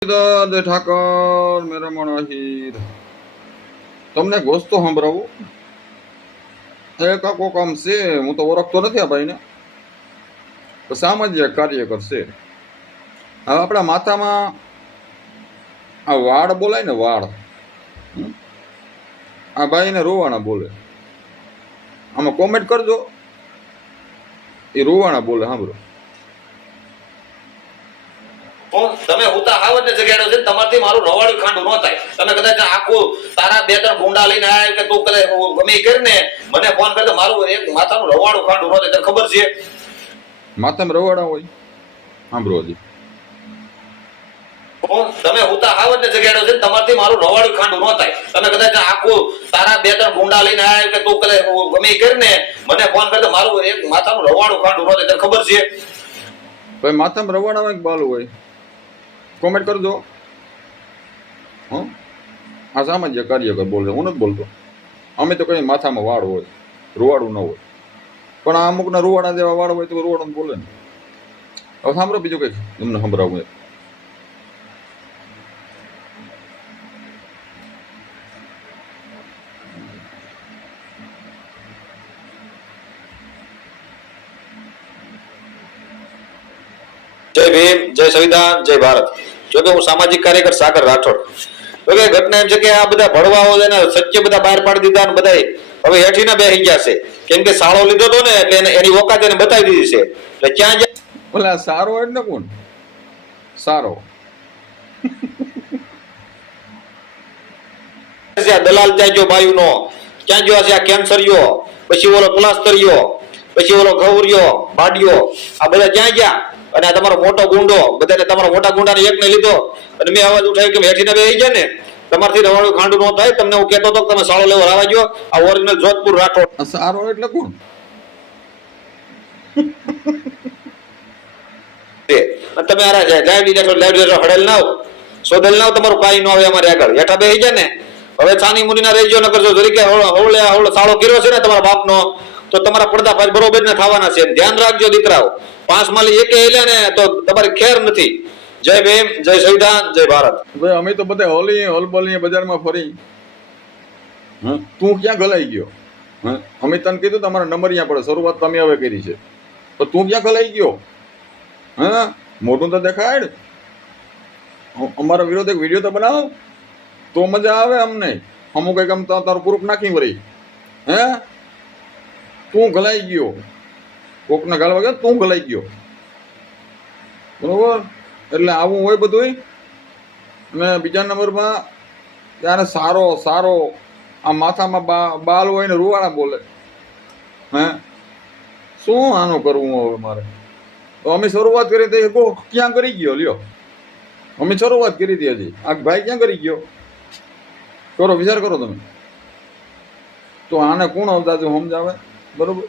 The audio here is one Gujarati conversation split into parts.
જય ઠાકર મેરા મણાહીર તમને એક વસ્તુ સંભળાવું. એક આખો કામ છે, હું તો ઓળખતો નથી આ ભાઈને. સામાજિક કાર્યકર છે. હવે આપણા માથામાં આ વાળ બોલાય ને, વાળ, આ ભાઈને રોવાણા બોલે. આમાં કોમેન્ટ કરજો, એ રોવાણા બોલે. સાંભળો. તમે ઉતા આવત ને જગ્યાએ છે, તમારથી મારું રવાડું ખાંડું ન થાય. તમે કદાચ આખું તારા બે ત્રણ ગુંડા લઈને આવ્યા કે તું કદાચ ગમે કરીને મને ફોન કરતો, મારું એક માથાનું રવાડું ખાંડું ન થાય. તને ખબર છે માથામાં રવાડા હોય? સાંભળો હજી. તમે ઉતા આવત ને જગ્યાએ છે, તમારથી મારું રવાડું ખાંડું ન થાય. તમે કદાચ આખું તારા બે ત્રણ ગુંડા લઈને આવ્યા કે તું કદાચ ગમે કરીને મને ફોન કરતો, મારું એક માથાનું રવાડું ખાંડું ન થાય. તને ખબર છે ભાઈ માથામાં રવાડા હોય કે બાલ હોય? કોમેન્ટ કરજો. આ સામાજિક કાર્યકર બોલે, હું નથી બોલતો. અમે તો કઈ માથામાં વાળ હોય, રૂવાડું ન હોય. પણ આ અમુકના રૂવાડા જેવા વાળ હોય તો રૂવાડું બોલે ને. હવે સાંભળો બીજું કંઈક એમને સંભળાવું. જય ભીમ, જય સંવિધાન, જય ભારત. જોકે હું સામાજિક કાર્યકર સાગર રાઠોડ. જોકે ઘટના એમ છે કે આ બધા ભણવાઓ છે ને, સત્ય બધા બહાર પાડી દીધા ને બધા હવે હેઠીને બેસી ગયા છે. કેમ કે સાળો લીધો હતો ને, એટલે એની ઓકાત એને બતાવી દીધી છે. એટલે ક્યાં જાય ઓલા સારો એટલે કોણ સારો? દલાલ ત્યાં જો બાયુ નો, ક્યાં જો છે આ કેન્સરિયો, પછી ઓલો પ્લાસ્ટરિયો, પછી ઓલો ગૌરિયો, બાડિયો, આ બધા ક્યાં ગયા? અને આ તમારો મોટો ગુંડો, બધાને તમારા મોટા ગુંડાને એકને લીધો અને મેં અવાજ ઉઠાવ્યો કે હેઠીને બેસી જાય ને, તમારથી રવાડું ખાંડું ન થાય. તમને હું કહેતો હતો કે તમે સાળો લેવો રાવા ગયો. આ ઓરિજિનલ જોધપુર રાઠોડ. સારો એટલે કોણ? તમે આ લાઈવ લીધા હડેલ નાવ, સોદલ નાવ, તમારું કાઈ ન આવે અમારે આગળ. હેઠા બેસી જાય ને, હવે છાની મુનીના રહેજો ન કરજો. જરીકે હવળે સાળો કર્યો છે ને તમારા બાપનો, તો તમારા પડદા ભાઈ બરોબર ને થવાના છે. ધ્યાન રાખજો દીકરાઓ. 5 માલી એકે હેલે ને તો તમારી ખેર નથી. જય ભીમ, જય સંવિધાન, જય ભારત. ભાઈ અમે તો બધા હોલબોલી બજારમાં ફરી. તું ક્યાં ગલાઈ ગયો? અમે તને કીધું તમારા નંબર અહીંયા પડે, શરૂઆત તમે હવે કરી છે, તો તું ક્યાં ગલાઈ ગયો? મોટું તો દેખાડ. અમારા વિરોધ એક વિડીયો તો બનાવો તો મજા આવે અમને. અમુક કંઈક આમ તારું પ્રૂફ નાખી વળી. તું ગલાઈ ગયો, કોકના ગાળવા ગયો, તું ગલાઈ ગયો. બરોબર? એટલે આવું હોય બધું. અને બીજા નંબરમાં ત્યારે સારો સારો આ માથામાં બાલ હોય ને રૂવાડા બોલે. શું આનું કરવું હવે મારે? તો અમે શરૂઆત કરી હતી, ક્યાં કરી ગયો? લ્યો, અમે શરૂઆત કરી હતી હજી. આ ભાઈ ક્યાં કરી ગયો? કરો, વિચાર કરો તમે. તો આને કોણ આવતા સમજાવે? બરોબર?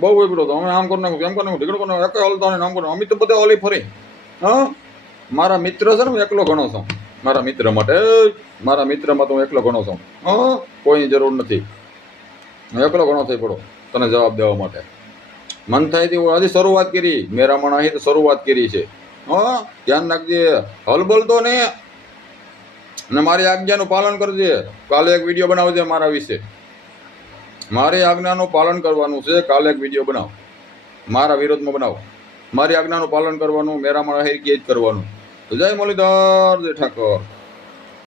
બહુ વેગડો તો અમે આમ કરી નાખું, એમ કરી નાખું, ઢીકડો કરી નાખું, એક હલતો ને આમ કરી. અમે તો બધા ઓલી ફરી. મારા મિત્ર છે ને, હું એકલો ઘણો છું. મારા મિત્ર માટે, મારા મિત્રમાં તો હું એકલો ઘણો છું. કોઈની જરૂર નથી. હું એકલો ઘણો થઈ પડો તને જવાબ દેવા માટે. મન થાય હતી હજી શરૂઆત કરી. મેરા મણાહી તો શરૂઆત કરી છે. ધ્યાન રાખજે, હલ બોલતો ને. અને મારી આજ્ઞાનું પાલન કરજે. કાલે એક વિડીયો બનાવજે મારા વિશે. મારી આજ્ઞાનું પાલન કરવાનું છે. કાલે એક વિડીયો બનાવ, મારા વિરોધમાં બનાવો. મારી આજ્ઞાનું પાલન કરવાનું, મેરા મણાહી જ કરવાનું. તો જય મુરલીધર, જય ઠાકોર.